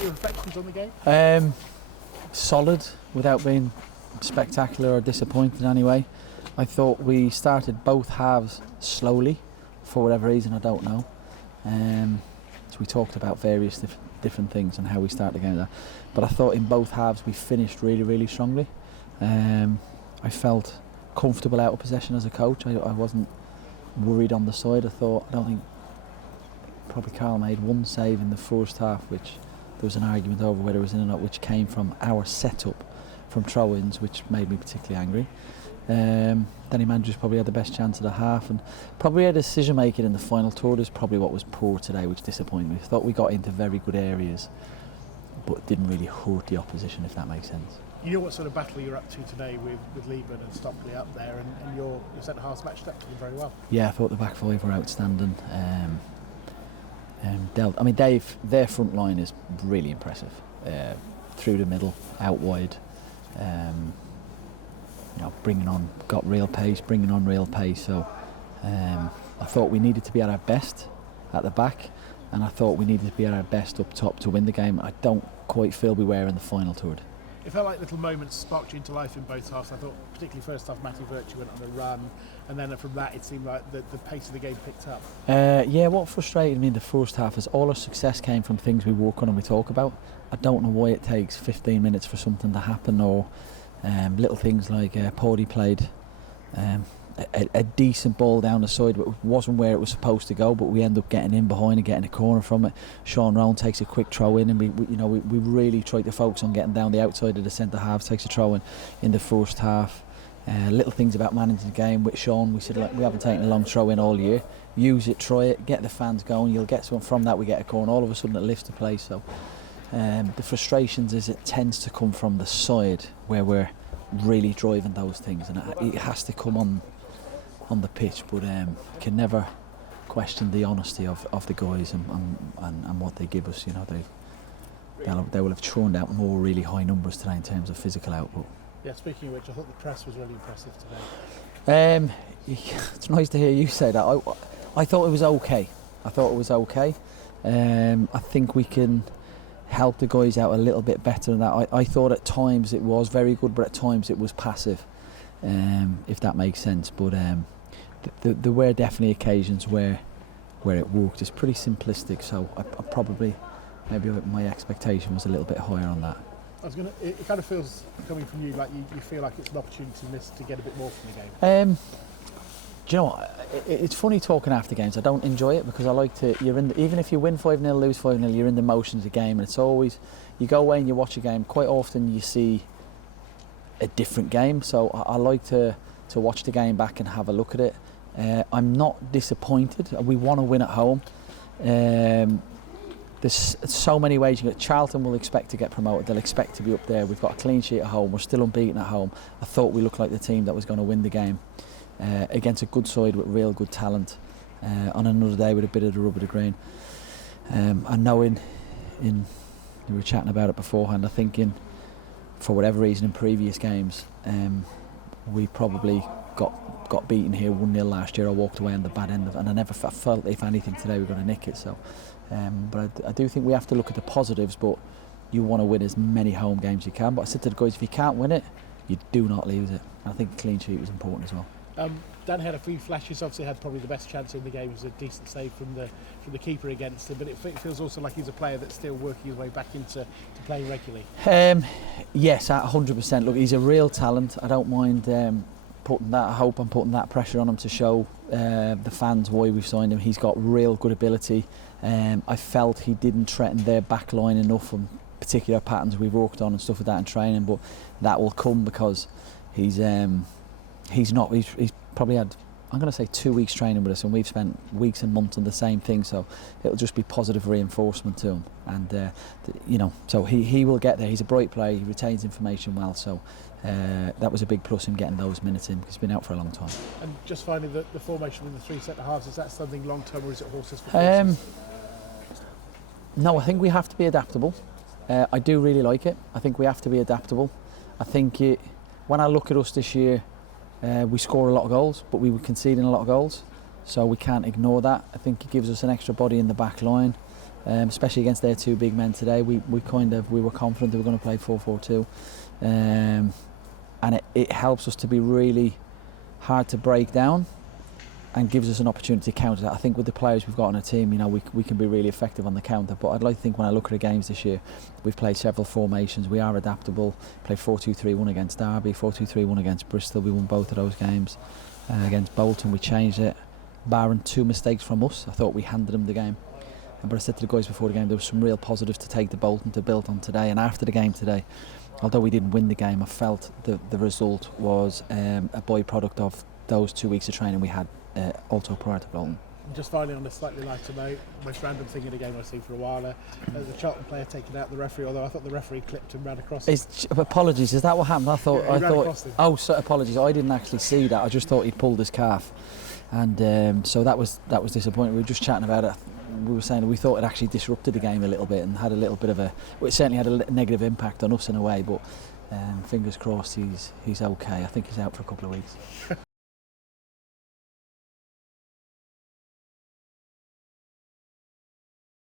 your reflections on the game? Solid, without being spectacular or disappointing anyway. I thought we started both halves slowly, for whatever reason, I don't know. So we talked about various different things and how we started the game. But I thought in both halves we finished really, really strongly. I felt comfortable out of possession as a coach. I wasn't worried on the side. I don't think probably Carl made one save in the first half, which there was an argument over whether it was in or not, which came from our setup from throw-ins, which made me particularly angry. Danny Manders probably had the best chance of the half, and probably our decision making in the final third is probably what was poor today, which disappointed me. I thought we got into very good areas, but didn't really hurt the opposition, if that makes sense. You know what sort of battle you're up to today with Liebman and Stockley up there, and your centre halves matched up to them very well. Yeah, I thought the back five were outstanding. I mean, their front line is really impressive. Through the middle, out wide. Got real pace, bringing on real pace. So I thought we needed to be at our best at the back, and I thought we needed to be at our best up top to win the game. I don't quite feel we were in the final third. It felt like little moments sparked you into life in both halves. I thought particularly first half Matty Virtue went on a run, and then from that it seemed like the pace of the game picked up. What frustrated me in the first half is all our success came from things we work on and we talk about. I don't know why it takes 15 minutes for something to happen, or little things like Paudy played a decent ball down the side, but it wasn't where it was supposed to go, but we end up getting in behind and getting a corner from it. Sean Rowan takes a quick throw in, and we really tried to focus on getting down the outside of the centre half. Takes a throw in the first half. Little things about managing the game with Sean. We said, we haven't taken a long throw in all year. Use it, try it, get the fans going. You'll get something from that. We get a corner. All of a sudden it lifts the play. So the frustrations is it tends to come from the side where we're really driving those things, and it has to come on the pitch, but can never question the honesty of the guys and what they give us. They will have churned out more really high numbers today in terms of physical output. Yeah, speaking of which, I thought the press was really impressive today. It's nice to hear you say that. I thought it was okay. I think we can help the guys out a little bit better than that. I thought at times it was very good, but at times it was passive, if that makes sense. But there were definitely occasions where it worked. It's pretty simplistic, so I probably, maybe my expectation was a little bit higher on that. It kind of feels, coming from you, like you feel like it's an opportunity missed to get a bit more from the game. Do you know what? It's funny talking after games. I don't enjoy it because I like to. Even if you win 5-0, lose 5-0, you're in the motions of the game, and it's always, you go away and you watch a game. Quite often you see a different game, so I like to watch the game back and have a look at it. I'm not disappointed. We want to win at home. There's so many ways. Charlton will expect to get promoted. They'll expect to be up there. We've got a clean sheet at home. We're still unbeaten at home. I thought we looked like the team that was going to win the game against a good side with real good talent on another day with a bit of the rub of the green. I know we were chatting about it beforehand. I think for whatever reason in previous games we probably got beaten here 1-0 last year. I walked away on the bad end of it, and I never felt if anything today we're going to nick it. So, but I do think we have to look at the positives. But you want to win as many home games as you can. But I said to the guys, if you can't win it, you do not lose it. I think a clean sheet was important as well. Dan had a few flashes. Obviously, had probably the best chance in the game. It was a decent save from the keeper against him. But it feels also like he's a player that's still working his way back into playing regularly. Yes, 100%. Look, he's a real talent. I don't mind putting that. I hope I'm putting that pressure on him to show the fans why we've signed him. He's got real good ability. I felt he didn't threaten their back line enough from particular patterns we've worked on and stuff like that in training. But that will come because he's probably had, I'm going to say 2 weeks training with us, and we've spent weeks and months on the same thing, so it'll just be positive reinforcement to him. And so he will get there. He's a bright player, he retains information well, so that was a big plus, him getting those minutes in, because he's been out for a long time. And just finally, the formation with the three centre halves, is that something long term, or is it horses for courses? No, I think we have to be adaptable. I do really like it. I think we have to be adaptable. I think when I look at us this year, we score a lot of goals, but we were conceding a lot of goals, so we can't ignore that. I think it gives us an extra body in the back line. especially against their two big men today. We were confident they were going to play 4-4-2, and it helps us to be really hard to break down and gives us an opportunity to counter that. I think with the players we've got on our team, you know, we can be really effective on the counter. But I'd like to think when I look at the games this year, we've played several formations. We are adaptable. Played 4-2-3-1 against Derby, 4-2-3-1 against Bristol. We won both of those games. Against Bolton, we changed it. Barring 2 mistakes from us, I thought we handed them the game. But I said to the guys before the game, there was some real positives to take to Bolton to build on today. And after the game today, although we didn't win the game, I felt the result was a byproduct of those 2 weeks of training we had also prior to Bolton. Just finally, on a slightly lighter note, most random thing in the game I've seen for a while, the Charlton player taking out the referee, although I thought the referee clipped and ran across him. Apologies, is that what happened? I thought. Yeah, Apologies, I didn't actually see that. I just thought he'd pulled his calf, and so that was disappointing. We were just chatting about it. We were saying that we thought it actually disrupted the game a little bit and had a little bit of it certainly had a negative impact on us in a way, but fingers crossed he's okay. I think he's out for a couple of weeks.